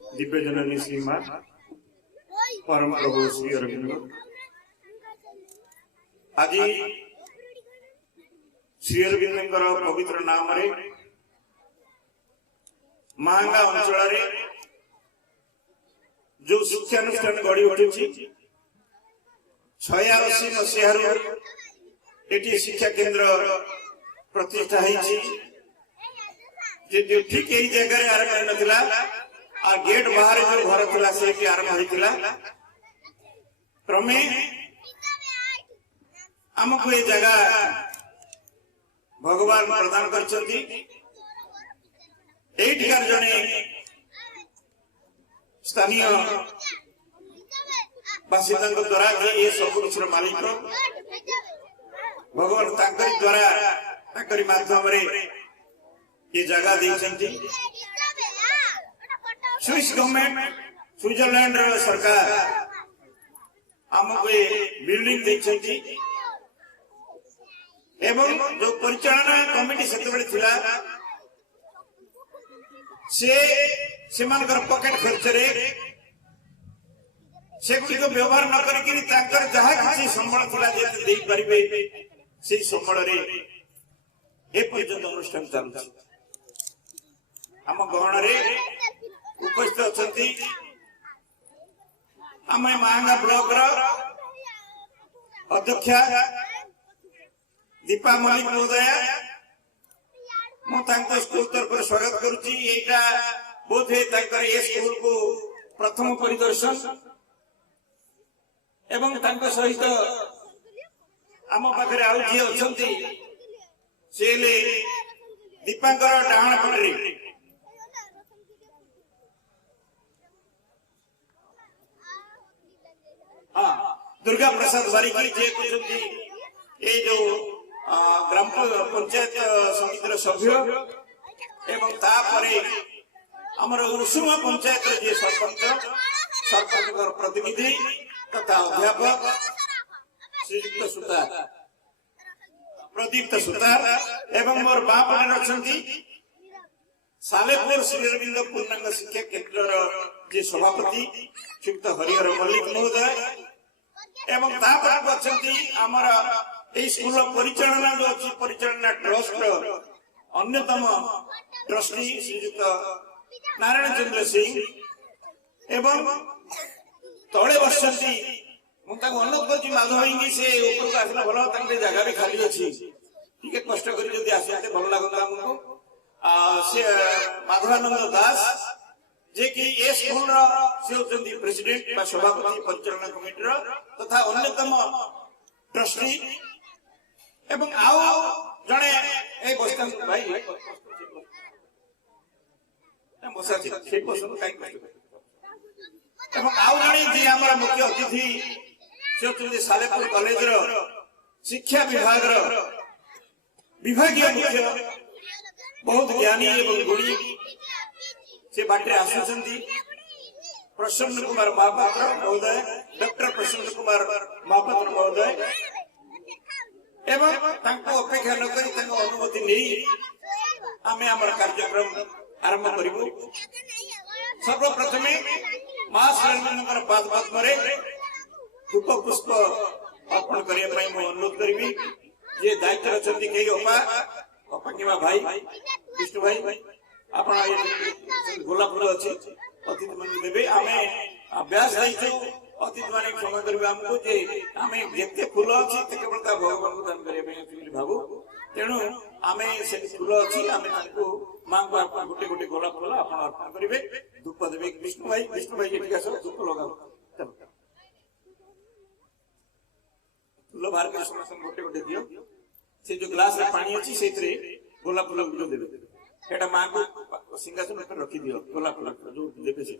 दिव्य जननी श्रीमा परम प्रभु श्री अरविंद आज श्री अरविंद पवित्र नाम रे महांगा अंचल जो शिक्षानुष्ठान गढ़ी उठी 86 मसीह शिक्षा केन्द्र प्रतिष्ठा ठीक यही जगह आरंभ नथिला आ गेट बाहर जो घर थिला से कि आरंभ होइतिला क्रमे हमको ये जगह भगवान प्रदान करछंती एठिकार जने स्थानीय बासिंदा द्वारा ये सब कुछ मालिक भगवान ताकरी द्वारा ताकरी माध्यम रे ये जगह देछंती स्विस गवर्नमेंट स्विट्जरलैंड सरकार हमको ये बिल्डिंग देछंती एवं जो परिचालना कमिटी सेतबेले थिला से पॉकेट खर्च रे से गुड़ी को व्यवहार न करके जहाँ किसी संबल थिला दे पारिबे से संबल रे ए पर्यंत अनुष्ठान चलुछि आम गहन रे उपस्थित अछंती आम महांगा ब्लॉक रो अध्यक्षा दीपा मलिक महोदय मु स्कूल तरफ स्वागत करुच्ची एटा बोध है स्कूल को प्रथम परिदर्शन एवं सहित आम पाखे आउ जी अच्छा से दीपांकर डाण पटे हाँ दुर्गा प्रसाद बारिकी जे कहते ये जो ग्राम पंचायत समिति सभ्य एवं तापरे हमर उषुमा पंचायत जे सरपंच प्रतिनिधि तथा अध्यापक श्रीयुक्त सुतार प्रदीप्त सुतार एवं मोर बापन रखती सालेपुर श्री अरविंद पूर्णांग शिक्षा केन्द्र जे सभापति श्रीयुक्त हरिहर मल्लिक महोदय एवं आमर स्कूल परिचालना जो अच्छी परिचालना ट्रस्ट अन्यतम ट्रस्टी श्रीयुक्त नारायण चंद्र सिंह एवं तले बसती अनुरोध कर माधव भाई से ऊपर आसला भल जगह भी खाली अच्छी टे कष्ट कर भल लगता आमको से माधवानंद दास जे कि ए स्कूल से प्रेसिडेंट सभापति परिचालना कमिटी तथा अन्यतम ट्रस्टी एवं आउ जड़े बसता भाई आउ जड़े जी आम मुख्य अतिथि से सालेपुर कॉलेज शिक्षा विभाग विभागीय मुख्य बहुत ज्ञानी एवं गुणी से बाटे आसुचंती प्रसन्न कुमार महापात्र महोदय डॉक्टर प्रसन्न कुमार महापात्र महोदय एवं अपेक्षा नक अनुमति नहीं आमे आमर कार्यक्रम आरंभ करूँ सर्वप्रथमे मां शरणकर पाद पद्म धूप पुष्प अर्पण करने अनुरोध करी जे दायित्व अच्छा कई अपा किमा भाई विष्णु भाई आप गोलाप फूल अच्छे अतिथि मान देवे आम अभ्यास दायित्व अतिथि मान क्षमा करेंगे आमको जे आम जिते फूल अच्छी केवल भगवान को दान करने भावु तेणु आम से फूल अच्छी आम माँ को गोटे गोटे गोलाप फूल आप अर्पण करेंगे धूप देवे विष्णु भाई ये धूप लगा फूल बाहर कर समस्त गोटे गोटे दियो से जो ग्लास में पानी अच्छी से गोलाप फूल जो देवे एटा माँ को सिंहासन पर रखी दियो गोलाप फूल जो देवे से